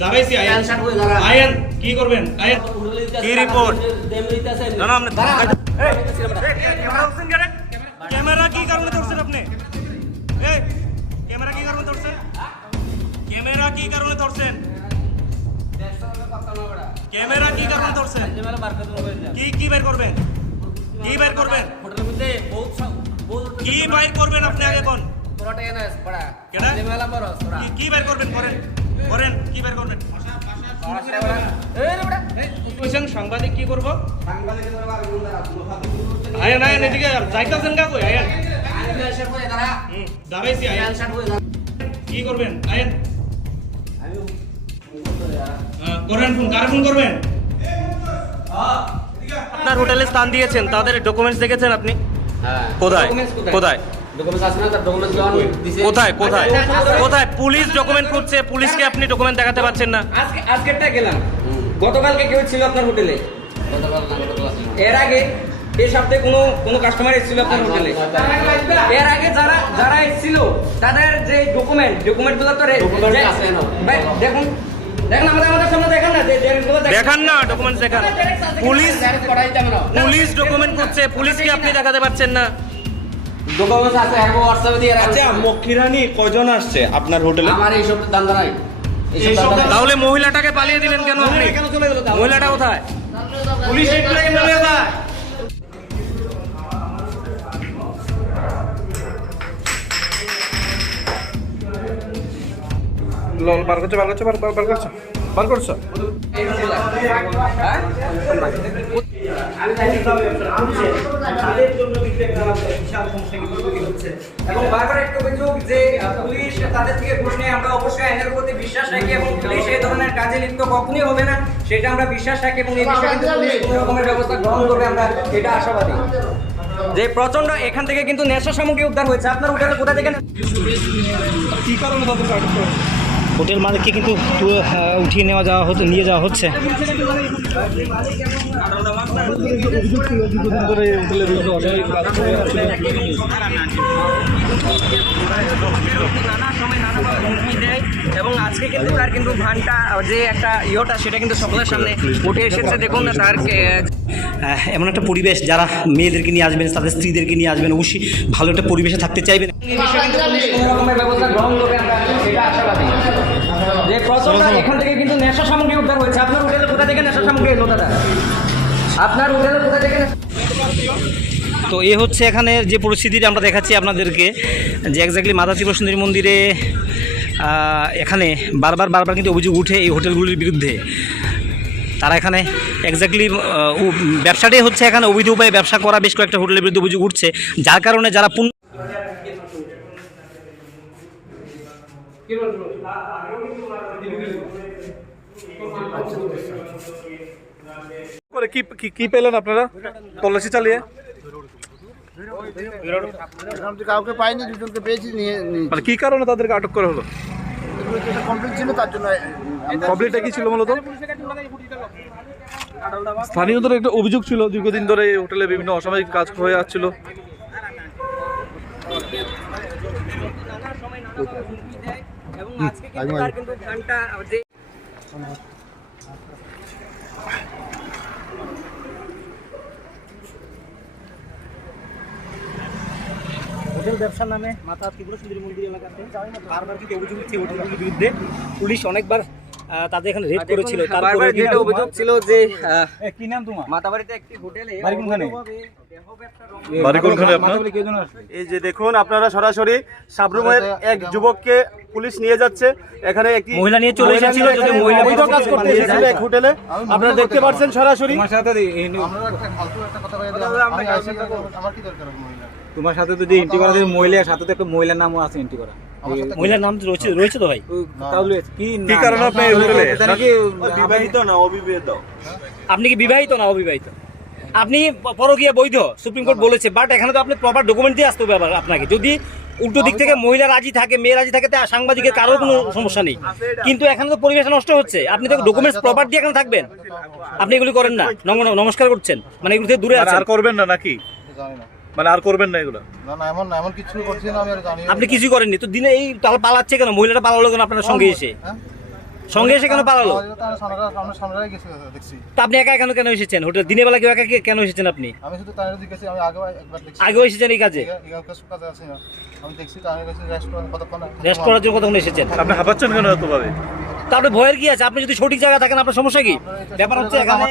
দাঁড়াইছি আয়েন কি করবেন আয়েন কি রিপোর্ট না না আপনি ক্যামেরা কি কারণে ধরছেন আপনি এই ক্যামেরা কি কারণে ধরছেন ক্যামেরা কি কারণে ধরছেন ক্যামেরা কি কারণে ধরছেন কি কি বের করবেন কি বের করবেন কি বাইর করবেন আপনি আগে কোন কি বের করবেন করেন করেন কি বের করবেন সাংবাদিক কি করবো আয়েন আয়েন এদিকে যাইতেছেন কা কই আয়েন দাঁড়াইছি আয়েন কি করবেন আয়েন করেন ফোন কার ফোন করবেন আপনার হোটেলে স্থান দিয়েছেন তাদের ডকুমেন্টস দেখেছেন আপনি কোথায় কোথায় কোথায় কোথায় কোথায় পুলিশ ডকুমেন্ট করছে পুলিশকে আপনি ডকুমেন্ট দেখাতে পারছেন না আজকেরটা গেলাম গতকালকে কেউ ছিল আপনার হোটেলে এর আগে এই সপ্তাহে কোনো কাস্টমার এসেছিল আপনার হোটেলে এর আগে যারা যারা এসেছিল তাদের যে ডকুমেন্টগুলো তো দেখুন দেখেন আমাদের সামনে দেখেন না দেখান না ডকুমেন্টস দেখান পুলিশ ডকুমেন্ট করছে পুলিশকে আপনি দেখাতে পারছেন না ডকুমেন্টস আছে আর হোয়াটসঅ্যাপে দিয়ে আচ্ছা মক্কিরানি কয়জন আসছে আপনার হোটেলে আমার এই সব দান্দা নাই তাহলে মহিলাটাকে পালিয়ে দিলেন কেন আপনি মহিলাটা কোথায় পুলিশ একটু বলে যায় লল বার করছো বার করছো এবং বারবার একটা অভিযোগ যে পুলিশ তাদের থেকে ঘুষ নেয় আমরা অবশ্যই আইনের প্রতি বিশ্বাস রাখি এবং পুলিশ এই ধরনের কাজে লিপ্ত কখনোই হবে না সেটা আমরা বিশ্বাস রাখি এবং এই বিষয়ে পুলিশ কোনো রকমের ব্যবস্থা গ্রহণ করবে আমরা এটা আশাবাদী যে প্রচন্ড এখান থেকে কিন্তু নেশা সামগ্রী উদ্ধার হয়েছে আপনার হোটেলে কোথা থেকে কি কারণে হোটেল মালিককে কিন্তু উঠিয়ে নিয়ে যাওয়া হচ্ছে এবং আজকে কিন্তু তার কিন্তু ভানটা যে একটা ইয়েটা সেটা কিন্তু সকলের সামনে উঠে এসেছে দেখুন তার এমন একটা পরিবেশ যারা মেয়েদেরকে নিয়ে আসবেন তাদের স্ত্রীদেরকে নিয়ে আসবেন অবশ্যই ভালো একটা পরিবেশে থাকতে চাইবেন এই বিষয়ে কিন্তু পুলিশ কোনো রকমের ব্যবস্থা গ্রহণ করবে আমরা সেটা আশাবাদী যে প্রচন্ড এখান থেকে কিন্তু নেশা সামগ্রী উদ্ধার হয়েছে আপনার হোটেলে কোথা থেকে নেশা সামগ্রী এলো দাদা আপনার হোটেলে কোথা থেকে তো এ হচ্ছে এখানে যে পরিস্থিতিটা আমরা দেখাচ্ছি আপনাদেরকে যে এক্স্যাক্টলি মাতা ত্রিপুরা সুন্দরী মন্দিরে এখানে বারবার কিন্তু অভিযোগ উঠে এই হোটেলগুলির বিরুদ্ধে তারা এখানে এক্স্যাক্টলি ব্যবসাটাই হচ্ছে এখানে অবৈধ উপায়ে ব্যবসা করা বেশ কয়েকটা হোটেলের বিরুদ্ধে অভিযোগ উঠছে যার কারণে যারা কি পেলেন আপনারা তল্লাশি চালিয়ে কাউকে পাইনি দুজনকে পেয়েছি নিয়ে মানে কি কারণে তাদেরকে আটক করা হলো কমপ্লিট ছিল তার জন্য কমপ্লিটটা কি ছিল মূলত স্থানীয়দের একটা অভিযোগ ছিল দীর্ঘদিন ধরে এই হোটেলে বিভিন্ন অসামাজিক কাজ হয়ে আসছিল এবং আজকে কিন্তু তার কিন্তু ঘন্টা যে হোটেল ব্যবসার নামে মাতা ত্রিপুরা সুন্দরী মন্দির এলাকাতে বারবার কিন্তু অভিযোগ উঠছে হোটেলগুলির বিরুদ্ধে পুলিশ অনেকবার তাদের এখানে রেড করেছিল তারপরে যেটা অভিযোগ ছিল যে কি নাম তোমার মাতাবাড়িতে একটি হোটেলে বাড়ি কোনখানে বাড়ি কোনখানে আপনার এই যে দেখুন আপনারা সরাসরি সাবরুমের এক যুবককে পুলিশ নিয়ে যাচ্ছে এখানে একটি মহিলা নিয়ে চলে এসেছিল যদি মহিলা অবৈধ কাজ করতে এসেছিল এক হোটেলে আপনারা দেখতে পাচ্ছেন সরাসরি তোমার সাথে তো যে এন্ট্রি করা মহিলার সাথে তো একটা মহিলার নামও আছে এন্ট্রি করা মহিলার নাম রয়েছে তো ভাই তাহলে কি কি কারণে আপনি এই হোটেলে বিবাহিত না অবিবাহিত আপনি কি বিবাহিত না অবিবাহিত আপনি পরকীয়া বৈধ সুপ্রিম কোর্ট বলেছে বাট এখানে তো আপনি প্রপার ডকুমেন্ট দিয়ে আসতে হবে আবার আপনাকে যদি উল্টো দিক থেকে মহিলা রাজি থাকে মেয়ে রাজি থাকে সাংবাদিকের কারোর কোনো সমস্যা নেই কিন্তু এখানে তো পরিবেশ নষ্ট হচ্ছে আপনি তো ডকুমেন্টস প্রপার দিয়ে এখানে থাকবেন আপনি এগুলি করেন না নমস্কার করছেন মানে এগুলো থেকে দূরে আছেন আর করবেন না নাকি মানে আর করবেন না এগুলো না এমন কিছু করছি না আমি আর জানি আপনি কিছুই করেননি তো দিনে এই তাহলে পালাচ্ছে কেন মহিলাটা পালালো কেন আপনার সঙ্গে এসে সঙ্গে এসে কেন পালালো? আমরা সামনে গেছি দেখছি। তা আপনি একা কেন এসেছেন হোটেল? দিনের বেলা কেউ একা কেন এসেছেন আপনি? আমি শুধু তাদের দেখেছি, আমি আগেও একবার দেখছি। আগেও এসেছেন এই কাজে? কাজে আছে না, আমি দেখছি তাদের কাছে রেস্টুরেন্ট কতক্ষণ রেস্ট করার জন্য কতক্ষণ এসেছেন? আপনি হাঁপাচ্ছেন কেন এতভাবে? তা আপনি ভয়ের কি আছে? আপনি যদি সঠিক জায়গায় থাকেন আপনার সমস্যা কি? ব্যাপার হচ্ছে এখানে আমার